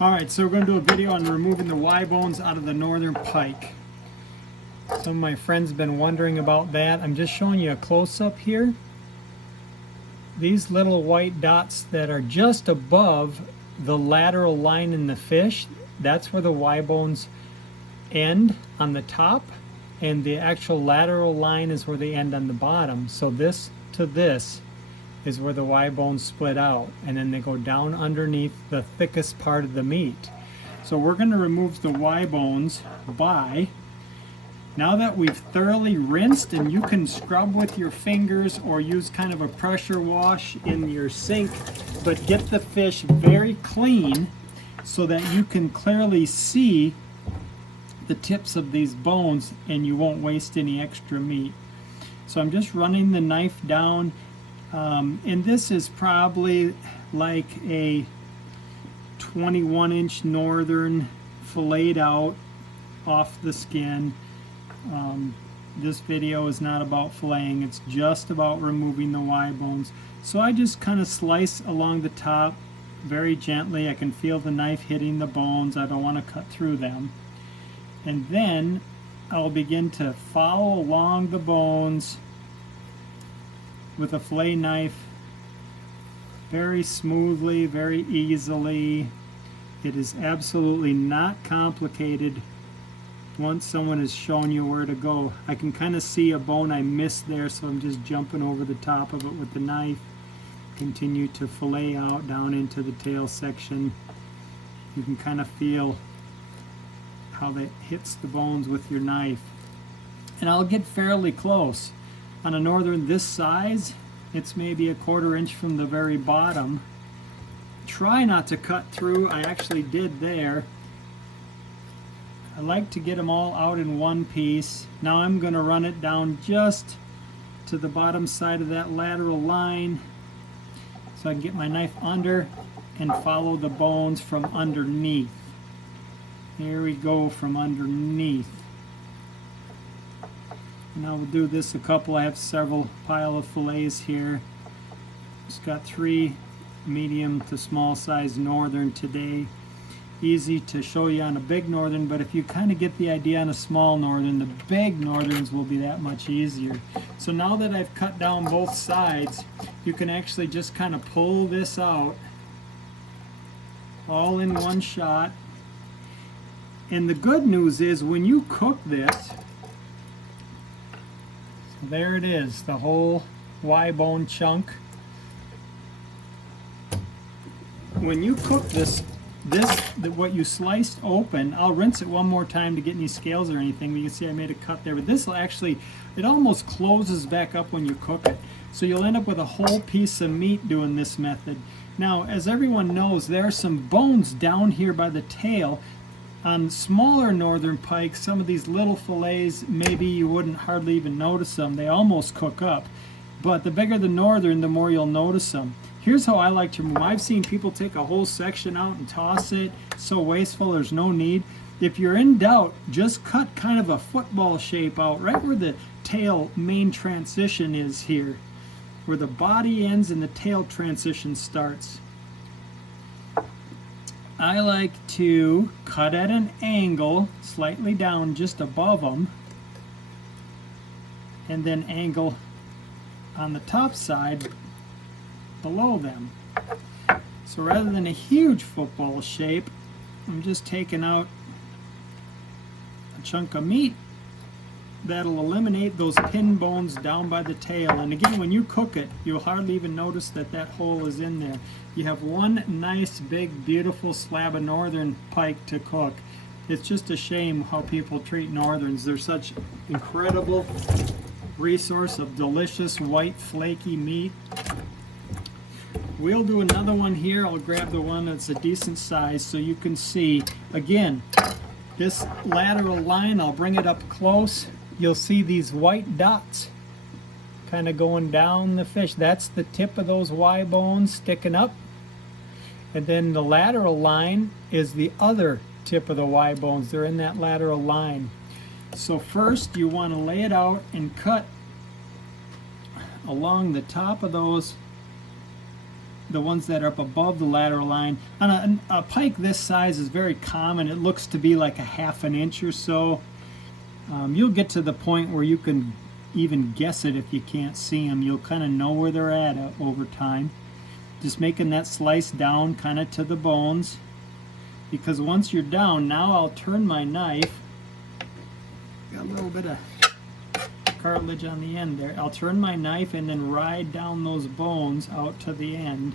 Alright, so we're going to do a video on removing the Y-bones out of the northern pike. Some of my friends have been wondering about that. I'm just showing you a close-up here. These little white dots that are just above the lateral line in the fish, that's where the Y-bones end on the top, and the actual lateral line is where they end on the bottom. So this to this is where the Y-bones split out, and then they go down underneath the thickest part of the meat. So we're going to remove the Y-bones by, now that we've thoroughly rinsed, and you can scrub with your fingers or use kind of a pressure wash in your sink, but get the fish very clean so that you can clearly see the tips of these bones and you won't waste any extra meat. So I'm just running the knife down. And this is probably like a 21-inch northern filleted out off the skin. This video is not about filleting, it's just about removing the Y-bones. So I just kind of slice along the top very gently. I can feel the knife hitting the bones. I don't want to cut through them. And then I'll begin to follow along the bones with a fillet knife very smoothly, very easily. It is absolutely not complicated once someone has shown you where to go. I can kind of see a bone I missed there, so I'm just jumping over the top of it with the knife. Continue to fillet out down into the tail section. You can kind of feel how that hits the bones with your knife. And I'll get fairly close. On a northern this size, it's maybe a 1/4 inch from the very bottom. Try not to cut through. I actually did there. I like to get them all out in one piece. Now I'm going to run it down just to the bottom side of that lateral line so I can get my knife under and follow the bones from underneath. Here we go, from underneath. Now we'll do this a couple. I have several pile of fillets here. Just got 3 medium to small size northern today. Easy to show you on a big northern, but if you kind of get the idea on a small northern, the big northerns will be that much easier. So now that I've cut down both sides, you can actually just kind of pull this out all in one shot. And the good news is when you cook this, there it is, the whole Y-bone chunk. When you cook this, what you sliced open, I'll rinse it one more time to get any scales or anything. You can see I made a cut there, but this will actually, it almost closes back up when you cook it. So you'll end up with a whole piece of meat doing this method. Now, as everyone knows, there are some bones down here by the tail. On smaller northern pike, some of these little fillets, maybe you wouldn't hardly even notice them. They almost cook up. But the bigger the northern, the more you'll notice them. Here's how I like to remove. I've seen people take a whole section out and toss it. So wasteful, there's no need. If you're in doubt, just cut kind of a football shape out right where the tail main transition is here, where the body ends and the tail transition starts. I like to cut at an angle, slightly down just above them, and then angle on the top side below them. So rather than a huge football shape, I'm just taking out a chunk of meat that'll eliminate those pin bones down by the tail. And again, when you cook it, you'll hardly even notice that that hole is in there. You have one nice, big, beautiful slab of northern pike to cook. It's just a shame how people treat northerns. They're such incredible resource of delicious, white, flaky meat. We'll do another one here. I'll grab the one that's a decent size so you can see. Again, this lateral line, I'll bring it up close. You'll see these white dots kind of going down the fish. That's the tip of those Y-bones sticking up. And then the lateral line is the other tip of the Y-bones. They're in that lateral line. So first you want to lay it out and cut along the top of those the ones that are up above the lateral line. On a pike this size is very common. It looks to be like a ½ an inch or so. You'll get to the point where you can even guess it if you can't see them. You'll kind of know where they're at over time. Just making that slice down kind of to the bones, because once you're down, now I'll turn my knife. Got a little bit of cartilage on the end there. I'll turn my knife and then ride down those bones out to the end,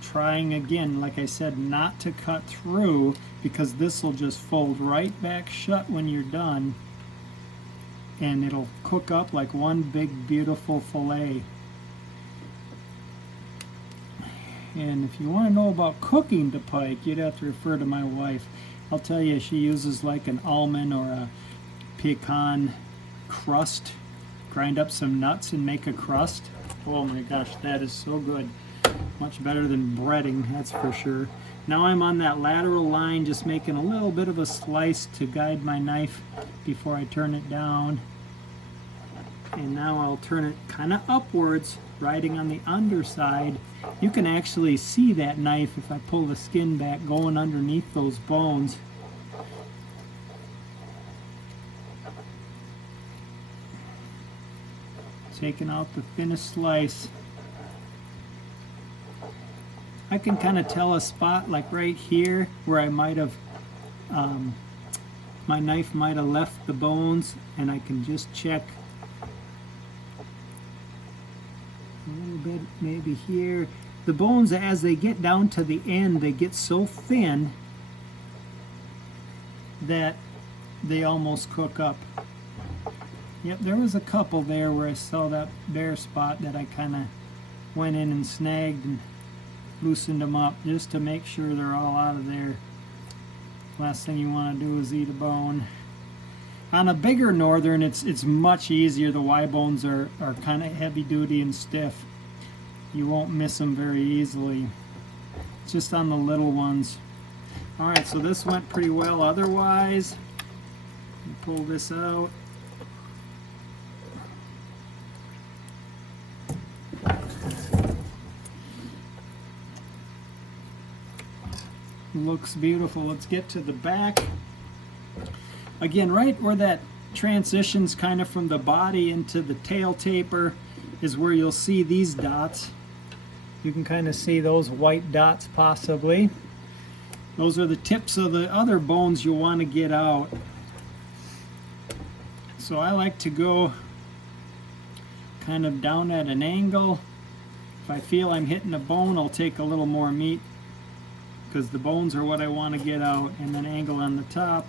trying again, like I said, not to cut through, because this will just fold right back shut when you're done, and it'll cook up like one big beautiful fillet. And if you want to know about cooking the pike, you'd have to refer to my wife. I'll tell you, she uses like an almond or a pecan crust, grind up some nuts and make a crust. Oh my gosh, that is so good. Much better than breading, that's for sure. Now I'm on that lateral line, just making a little bit of a slice to guide my knife before I turn it down. And now I'll turn it kind of upwards, riding on the underside. You can actually see that knife, if I pull the skin back, going underneath those bones. Taking out the thinnest slice. I can kind of tell a spot like right here where I might have, my knife might have left the bones, and I can just check a little bit maybe here. The bones, as they get down to the end, they get so thin that they almost cook up. Yep, there was a couple there where I saw that bare spot that I kind of went in and snagged and loosened them up just to make sure they're all out of there. Last thing you want to do is eat a bone. On a bigger northern, it's much easier. The Y-bones are kind of heavy duty and stiff. You won't miss them very easily. It's just on the little ones. Alright, so this went pretty well otherwise. Pull this out. Looks beautiful. Let's get to the back. Again, right where that transitions kind of from the body into the tail taper is where you'll see these dots. You can kind of see those white dots possibly. Those are the tips of the other bones you'll want to get out. So I like to go kind of down at an angle. If I feel I'm hitting a bone, I'll take a little more meat, because the bones are what I want to get out, and then angle on the top.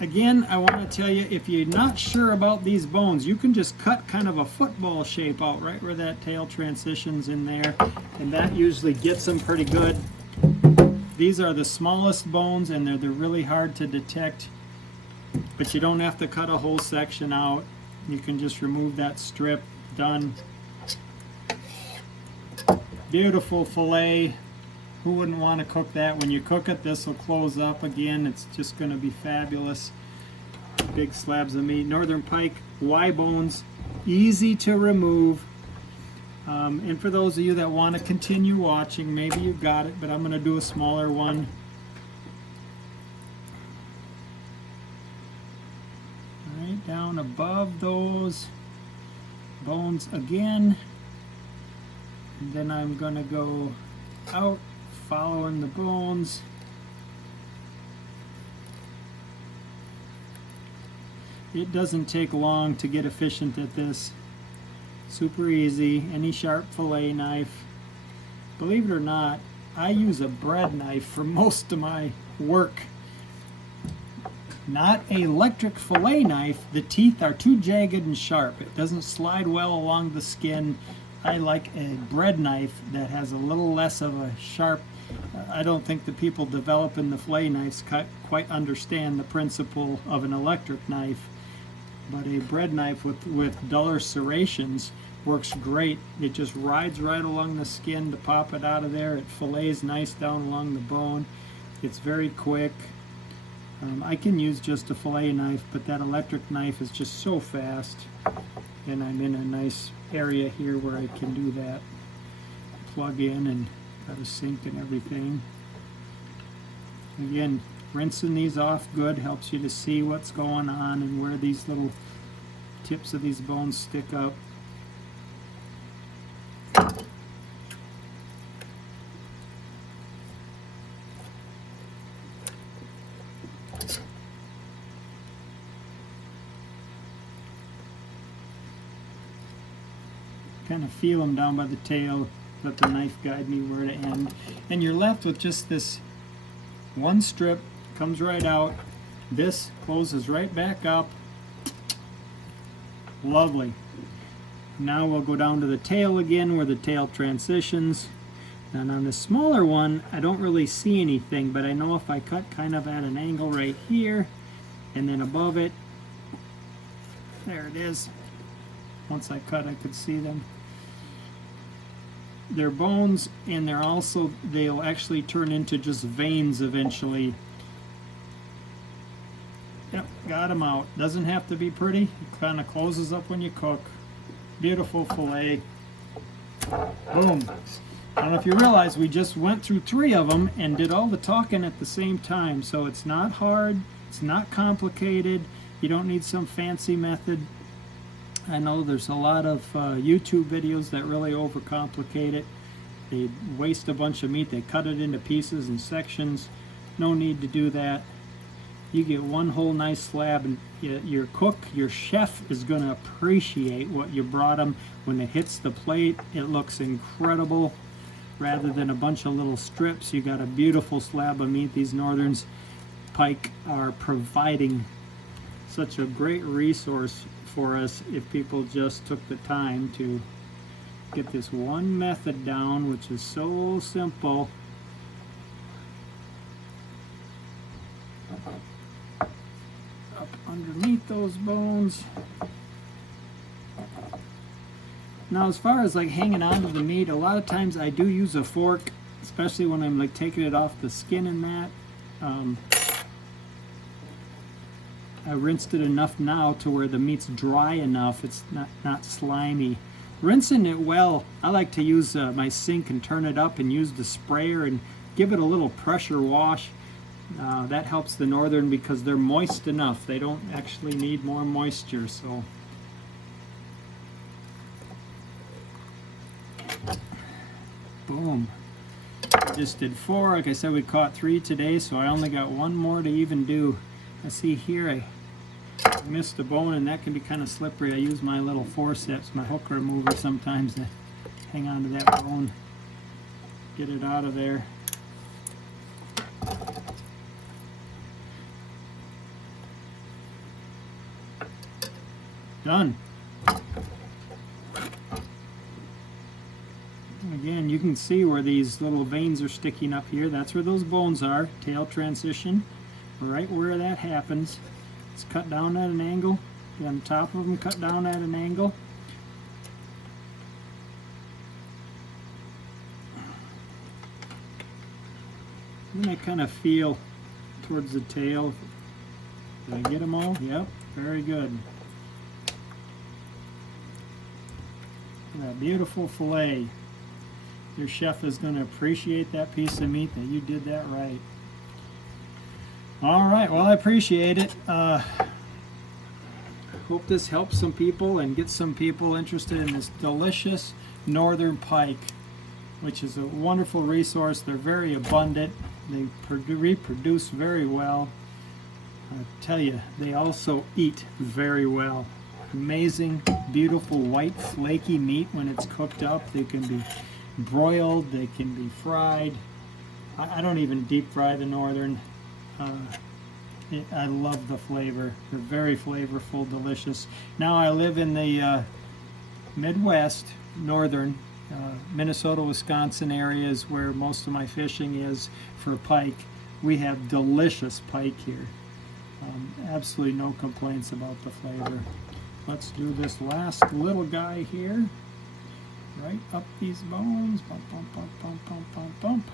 Again, I want to tell you, if you're not sure about these bones, you can just cut kind of a football shape out right where that tail transitions in there, and that usually gets them pretty good. These are the smallest bones, and they're really hard to detect, but you don't have to cut a whole section out. You can just remove that strip. Done. Beautiful fillet. Who wouldn't want to cook that? When you cook it, this will close up again. It's just going to be fabulous. Big slabs of meat. Northern Pike Y-bones, easy to remove. And for those of you that want to continue watching, maybe you got it, but I'm going to do a smaller one. Right down above those bones again. And then I'm going to go out, following the bones. It doesn't take long to get efficient at this. Super easy. Any sharp fillet knife. Believe it or not, I use a bread knife for most of my work. Not an electric fillet knife. The teeth are too jagged and sharp. It doesn't slide well along the skin. I like a bread knife that has a little less of a sharp. I don't think the people developing the fillet knives quite understand the principle of an electric knife. But a bread knife with duller serrations works great. It just rides right along the skin to pop it out of there. It fillets nice down along the bone. It's very quick. I can use just a fillet knife, but that electric knife is just so fast, and I'm in a nice area here where I can do that. Plug in and got a sink and everything. Again, rinsing these off good helps you to see what's going on and where these little tips of these bones stick up. Kind of feel them down by the tail, let the knife guide me where to end, and you're left with just this one strip, comes right out, this closes right back up. Lovely. Now we'll go down to the tail again where the tail transitions, and on the smaller one I don't really see anything, but I know if I cut kind of at an angle right here and then above it, there it is. Once I cut I could see them. They're bones, and they'll actually turn into just veins eventually. Yep, got them out. Doesn't have to be pretty. It kind of closes up when you cook. Beautiful fillet. Boom. I don't know if you realize we just went through 3 of them and did all the talking at the same time. So it's not hard. It's not complicated. You don't need some fancy method. I know there's a lot of YouTube videos that really overcomplicate it. They waste a bunch of meat. They cut it into pieces and sections. No need to do that. You get one whole nice slab, and your cook, your chef, is going to appreciate what you brought them. When it hits the plate, it looks incredible. Rather than a bunch of little strips, you got a beautiful slab of meat. These Northern Pike are providing such a great resource for us if people just took the time to get this one method down, which is so simple. Up underneath those bones. Now, as far as like hanging on to the meat, a lot of times I do use a fork, especially when I'm like taking it off the skin and that. I rinsed it enough now to where the meat's dry enough, it's not slimy. Rinsing it well, I like to use my sink and turn it up and use the sprayer and give it a little pressure wash. That helps the Northern because they're moist enough. They don't actually need more moisture. So boom. Just did 4. Like I said, we caught 3 today, so I only got 1 more to even do. I see here I missed a bone, and that can be kind of slippery. I use my little forceps, my hook remover sometimes, to hang on to that bone, get it out of there. Done. Again, you can see where these little veins are sticking up here. That's where those bones are. Tail transition, right where that happens. It's cut down at an angle. On top of them, cut down at an angle. Then I kind of feel towards the tail. Did I get them all? Yep, very good. That beautiful fillet. Your chef is going to appreciate that piece of meat, that you did that right. All right, well, I appreciate it. Hope this helps some people and gets some people interested in this delicious Northern Pike, which is a wonderful resource. They're very abundant. They reproduce very well. I tell you, they also eat very well. Amazing, beautiful, white, flaky meat when it's cooked up. They can be broiled, they can be fried. I don't even deep fry the Northern. I love the flavor. They're very flavorful, delicious. Now I live in the Midwest, Northern, Minnesota, Wisconsin areas where most of my fishing is for pike. We have delicious pike here. Absolutely no complaints about the flavor. Let's do this last little guy here. Right up these bones. Bump, bump, bump, bump, bump, bump, bump.